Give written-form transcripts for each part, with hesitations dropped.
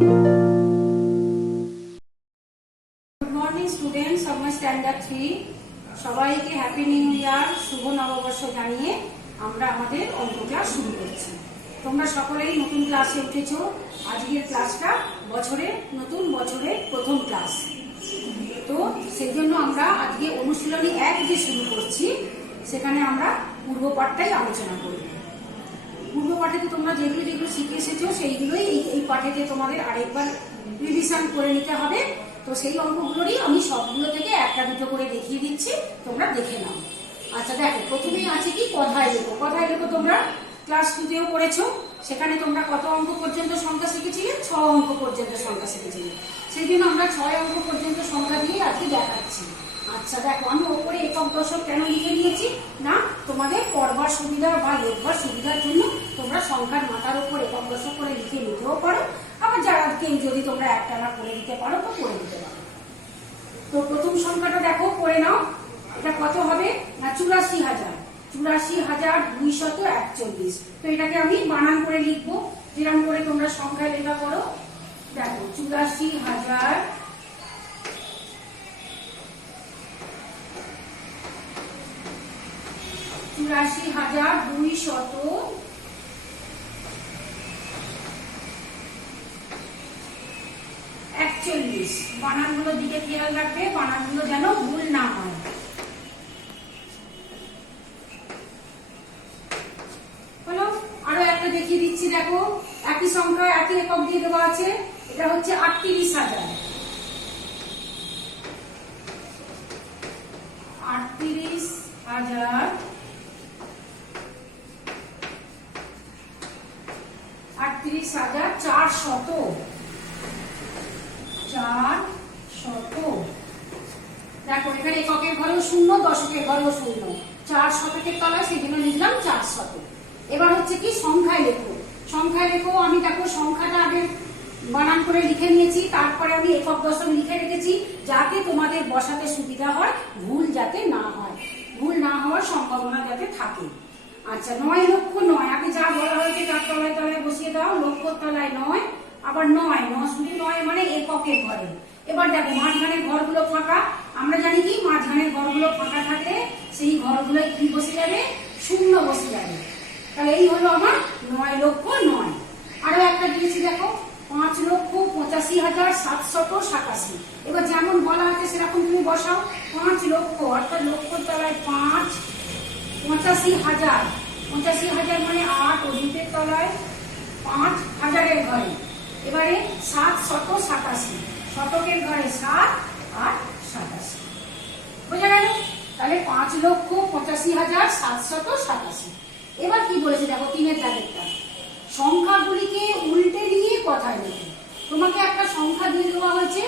Good morning students of my standard 3। সবাইকে happy new year, শুভ নববর্ষ জানিয়ে আমরা আমাদের অঙ্ক ক্লাস শুরু করছি। তোমরা সকলেই নতুন ক্লাসে উঠেছো। আজকের ক্লাসটা নতুন বছরের প্রথম ক্লাস, তো সেই জন্য আমরা আজকে অনুশীলনী 1 যে শুরু করছি, সেখানে আমরা পূর্ব পাঠটাই আলোচনা করব। পূর্ব পাঠেতে তোমরা যেগুলো যেগুলো শিখে এসেছো সেইগুলোই এই পাঠেতে তোমাদের আরেকবার রিভিশন করে নিতে হবে। তো সেই অঙ্কগুলোরই আমি সবগুলো থেকে একটা দুটো করে দেখিয়ে দিচ্ছি, তোমরা দেখে নাও। আচ্ছা দেখো, প্রথমেই আছে কি কথায় লেখো। কথায় লেখো তোমরা ক্লাস 2তেও করেছো। সেখানে তোমরা কত অঙ্ক পর্যন্ত সংখ্যা শিখেছিলে? 6 অঙ্ক পর্যন্ত সংখ্যা শিখেছিলে। সেই জন্য আমরা 6 অঙ্ক পর্যন্ত সংখ্যা দিয়ে আজকে দেখাচ্ছি। আচ্ছা দেখো, আমি ওপরে একক দশক কেন লিখে নিয়েছি না, তোমাদের পড়বার সুবিধা বা লিখবার সুবিধার জন্য তোমরা সংখ্যার মাথার উপর একক দশক করে লিখে নিতেও পারো। আবার যারা কেউ যদি তোমরা একটানা করে দিতে পারো তো করে দিতে পারো। তো প্রথম সংখ্যাটা দেখো, করে নাও। এটা কত হবে না, 84,241। তো এটাকে আমি বানান করে লিখবো, যেরকম করে তোমরা সংখ্যায় লেখা করো। দেখো 84,000 84,241। বানানগুলোর দিকে খেয়াল রাখবে, বানানগুলো যেন ভুল না হয়। হলো, আরো একটা দেখিয়ে দিচ্ছি। দেখো একই সংখ্যা একই একক দিয়ে দেওয়া আছে। এটা হচ্ছে 38,000। 38,400। দেখো এখানে এককের ঘরেও 0, দশকের ঘরেও 0, 4 শতকের তলায়, সেই জন্য লিখলাম 400। এবার হচ্ছে কি সংখ্যায় লেখো। সংখ্যায় লেখো, আমি দেখো সংখ্যাটা আগে বানান করে লিখে নিয়েছি, তারপরে আমি একক দশক লিখে রেখেছি, যাতে তোমাদের বসাতে সুবিধা হয়, ভুল যাতে না হয়, ভুল না হওয়ার সম্ভাবনা যাতে থাকে। আচ্ছা 9,09,000, আগে যা বলা হয়েছে তার তলায় তলায় বসিয়ে দাও। লক্ষর তলায় 9, আবার 9 শুধু 9 মানে এককের ঘরে। এবার দেখো মাঝখানের ঘরগুলো ফাঁকা। আমরা জানি কি মাঝখানের ঘরগুলো ফাঁকা থাকলে সেই ঘরগুলোয় কি বসে যাবে? 0 বসে যাবে। তাহলে এই হলো আমার 9,09,000। আরো একটা দিয়েছি দেখো, 5,85,787। এবার যেমন বলা আছে সেরকম তুমি বসাও। 5 লক্ষ অর্থাৎ লক্ষর তলায় 5, 85,000, 85,000 মানে 8, অযুতের তলায় 5, হাজারের ঘরে এবারে 787, শতকের ঘরে 7 আর 87। বোঝা গেল? তাহলে 5,85,787। এবার কি বলেছে দেখো, 3-এর দাগেরটা, সংখ্যাগুলিকে উল্টে নিয়ে কথায় লেখো। তোমাকে একটা সংখ্যা দিয়ে দেওয়া হয়েছে,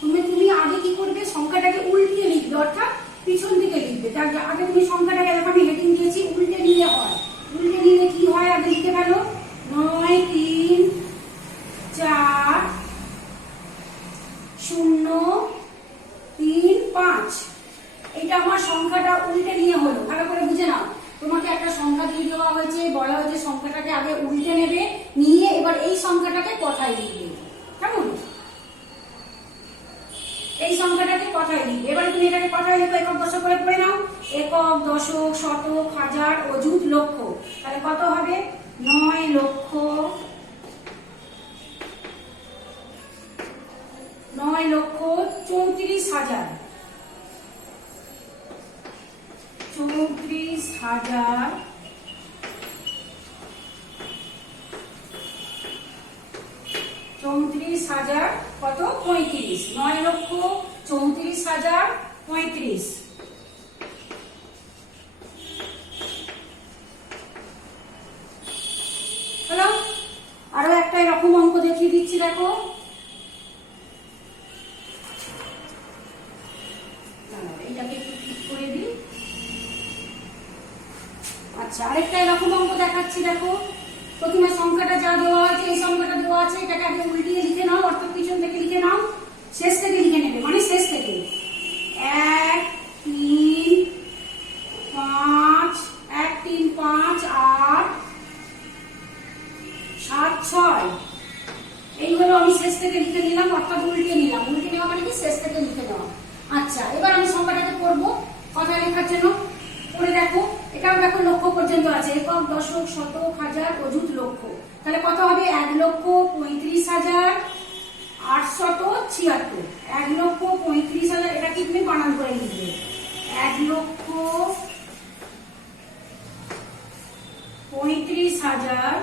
তুমি আগে কি করবে? সংখ্যাটাকে উল্টে লিখবে, অর্থাৎ পিছন দিকে লিখবে। তার আগে তুমি সংখ্যাটাকে, আমি হেডিং দিয়েছি উল্টে নিলে হয়। উল্টে নিলে কি হয় আগে লিখে গেল, 9,3,4,0,3,5। এটা আমার সংখ্যাটা উল্টে নিয়ে হলো। ভালো করে বুঝে নাও, তোমাকে একটা সংখ্যা দিয়ে দেওয়া হয়েছে, বলা হয়েছে সংখ্যাটাকে আগে উল্টে নেবে, নিয়ে এবার এই সংখ্যাটাকে কথায় লিখবে। কেমন? এই সংখ্যাটাকে কথায় লিখবে। এবারে তুমি এটাকে কথায় লিখবে, একক দশক করে পড়ে নাও। একক, দশক, শতক, হাজার, অযুত, লক্ষ। তাহলে কত হবে? 9,34,000। 34,000 কত? 35। 9,34,035। হ্যালো, আরো একটা এরকম অঙ্ক দেখিয়ে দিচ্ছি। দেখো এইটাকে একটু ঠিক করে দিই। আচ্ছা আরেকটা এরকম অঙ্ক দেখাচ্ছি। দেখো প্রথমে সংখ্যাটা যা দেওয়া আছে, এই সংখ্যাটা দেওয়া আছে, এটাকে আগে উল্টিয়ে লিখে নাও, অর্থাৎ পিছন থেকে লিখে নাও, শেষ থেকে লিখে নেবে, মানে শেষ থেকে। 1, 3, 5, 1, 3, 5, 8, 7, 6, এই হলো আমি শেষ থেকে লিখে নিলাম, অর্থাৎ উল্টে নিলাম। উল্টে নেওয়া মানে কি শেষ থেকে লিখে নেওয়া। আচ্ছা, এবার আমি সংখ্যাটাকে করবো কথায় লেখার জন্য। করে দেখো, এটাও দেখো লক্ষ পর্যন্ত আছে, একক, দশক, শতক, হাজার, অযুত, লক্ষ। তাহলে কত হবে? 1,35,876। 1,35,000, এটা কি তুমি বানান করে লিখবে? 1,35,000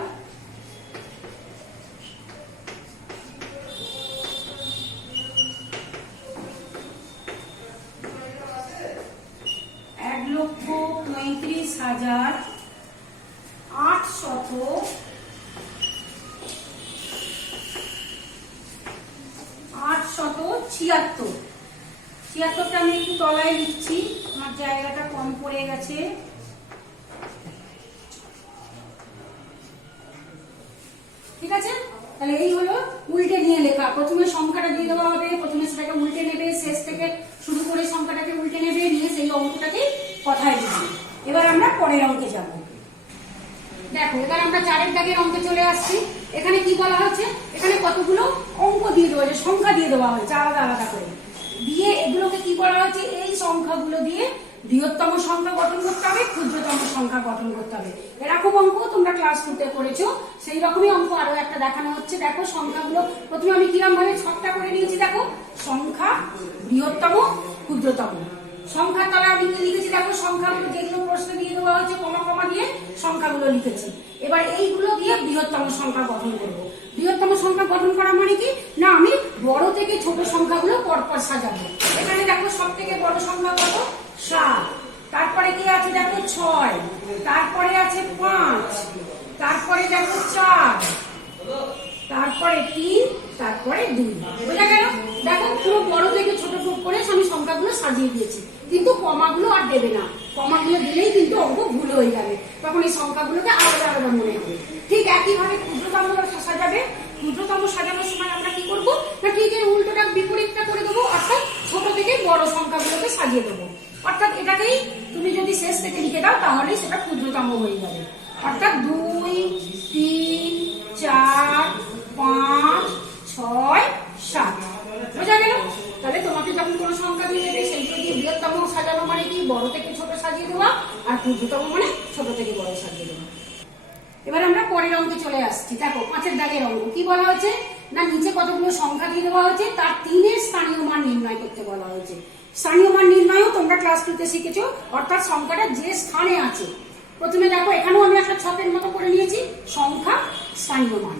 1,35,876। 76টা আমি একটু তলায় লিখছি, আমার জায়গাটা কম পড়ে গেছে। ঠিক আছে, তাহলে এই হলো উল্টে নিয়ে লেখা। প্রথমে সংখ্যাটা দিয়ে দেওয়া হবে, প্রথমে সেটাকে উল্টে নেবে, শেষ থেকে শুরু করে সংখ্যাটাকে উল্টে নেবে, নিয়ে সেই অঙ্কটাকে কথায় লিখবে। এবার আমরা পরের অঙ্কে যাব। দেখো, এবার আমরা 4 দাগের অঙ্কে চলে আসছি। এখানে কি বলা হচ্ছে? এখানে কতগুলো অঙ্ক দিয়ে দেওয়া হয়েছে, সংখ্যা দিয়ে দেওয়া হয়েছে আলাদা আলাদা করে। দিয়ে এগুলোকে কি করা হয়েছে? এই সংখ্যাগুলো দিয়ে বৃহত্তম সংখ্যা গঠন করতে হবে, ক্ষুদ্রতম সংখ্যা গঠন করতে হবে। এরকম অঙ্ক তোমরা ক্লাস 2-তে করেছো, সেই রকমই অঙ্ক আরো একটা দেখানো হচ্ছে। দেখো সংখ্যাগুলো প্রথমে আমি কিরকম ভাবে ছকটা করে নিয়েছি। দেখো, সংখ্যা, বৃহত্তম, ক্ষুদ্রতম। সংখ্যার তলায় আমি কি লিখেছি? দেখো, সংখ্যাগুলো যেগুলো প্রশ্ন দিয়ে দেওয়া হয়েছে কমা কমা দিয়ে সংখ্যাগুলো লিখেছি। এবার এইগুলো দিয়ে বৃহত্তম সংখ্যা গঠন করব। বৃহত্তম সংখ্যা গঠন করা মানে কি না, আমি বড় থেকে ছোট সংখ্যাগুলো পরপর সাজাবো। এখানে দেখো, সব থেকে বড় সংখ্যা কত? 7। তারপরে কি আছে? দেখো 6, তারপরে আছে 5, তারপরে দেখো 4, তারপরে 3, তারপরে 2। বোঝা গেল? দেখো, পুরো বড় থেকে ছোট করে আমি সংখ্যাগুলো সাজিয়ে দিয়েছি, কিন্তু কমাগুলো আর দেবে না। কমাগুলো দিলেই কিন্তু অঙ্ক ভুল হয়ে যাবে, তখন এই সংখ্যাগুলোকে আলাদা আলাদা মনে হবে। ঠিক একইভাবে ক্ষুদ্রতম সাজাবে। ক্ষুদ্রতম সাজানোর সময় আমরা কি করবো না, ঠিক এই উল্টোটা বিপরীতটা করে দেবো, অর্থাৎ ছোট থেকে বড় সংখ্যাগুলোকে সাজিয়ে দেবো। অর্থাৎ এটাকেই তুমি যদি শেষ থেকে লিখে দাও তাহলে সেটা ক্ষুদ্রতম হয়ে যাবে। অর্থাৎ 2, 3, 4, 5, 6, 7। বোঝা গেল? তাহলে তোমাকে যখন কোনো সংখ্যা দিয়ে দেবে, সেইটা দিয়ে বৃহত্তম সাজানো মানে কি, বড় থেকে ছোট সাজিয়ে দেওয়া, আর ক্ষুদ্রতম মানে ছোট থেকে বড় সাজিয়ে দেওয়া। এবার আমরা পরের অঙ্কে চলে আসছি। দেখো, 5 দাগের অঙ্ক। কি বলা হয়েছে না, নিচে কতগুলো সংখ্যা দিয়ে দেওয়া হয়েছে, তার 3-এর স্থানীয় মান নির্ণয় করতে বলা হয়েছে। স্থানীয় মান নির্ণয়ও তোমরা ক্লাস 2-তে শিখেছো, অর্থাৎ সংখ্যাটা যে স্থানে আছে। প্রথমে দেখো, এখানেও আমি একটা ছকের মতো করে নিয়েছি, সংখ্যা, স্থানীয় মান।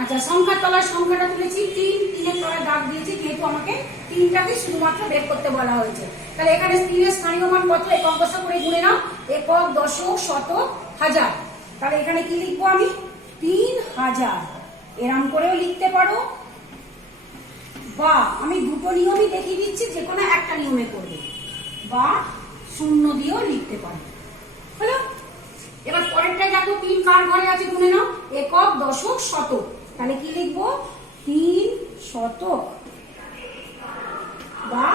আচ্ছা, সংখ্যার তলায় সংখ্যাটা তুলেছি 3, 3-এর তলায় দাগ দিয়েছি, যেহেতু আমাকে 3টাকে শুধুমাত্র বের করতে বলা হয়েছে। তাহলে এখানে 3-এর স্থানীয় মান কত? একক দশক করে গুনে নাও, একক, দশক, শতক, হাজার। তাহলে এখানে কি লিখবো আমি? 3000। এরম করেও লিখতে পারো, বা আমি দুটো নিয়মই দেখিয়ে দিচ্ছি, যে কোনো একটা নিয়মে করবে, বা শূন্য দিয়েও লিখতে পারো। হলো? এবার পরেরটাই দেখো, 3 কার ঘরে আছে গুনে নাও, একক, দশক, শতক। তাহলে কি লিখবো? 3 শতক। বা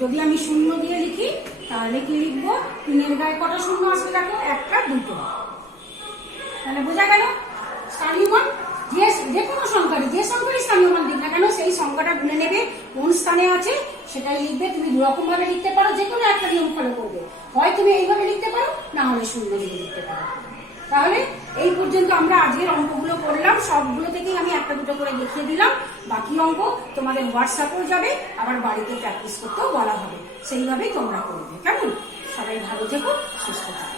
যদি আমি শূন্য দিয়ে লিখি তাহলে কি লিখবো? 3-এর গায়ে কটা শূন্য আসবে? দেখো, 1টা, 2টো। তাহলে বোঝা গেল? স্থানীয় মান যে কোনো সংখ্যারই, যে সংখ্যারই স্থানীয় মান দিক না কেন, সেই সংখ্যাটা গুনে নেবে, কোন স্থানে আছে সেটাই লিখবে। তুমি দুরকম ভাবে লিখতে পারো, যে কোনো একটা নিয়ম ফলো করবে। হয় তুমি এইভাবে লিখতে পারো, না হলে শূন্য দিয়ে লিখতে পারো। তাহলে এই পর্যন্ত আমরা আজকের অঙ্কগুলো করলাম। সবগুলো থেকেই আমি একটা দুটো করে দেখিয়ে দিলাম। বাকি অঙ্ক তোমাদের হোয়াটসঅ্যাপেও যাবে, আবার বাড়িতে প্র্যাকটিস করতেও বলা হবে, সেইভাবেই তোমরা করবে। কেমন? সবাই ভালো থেকো, সুস্থ থেকো।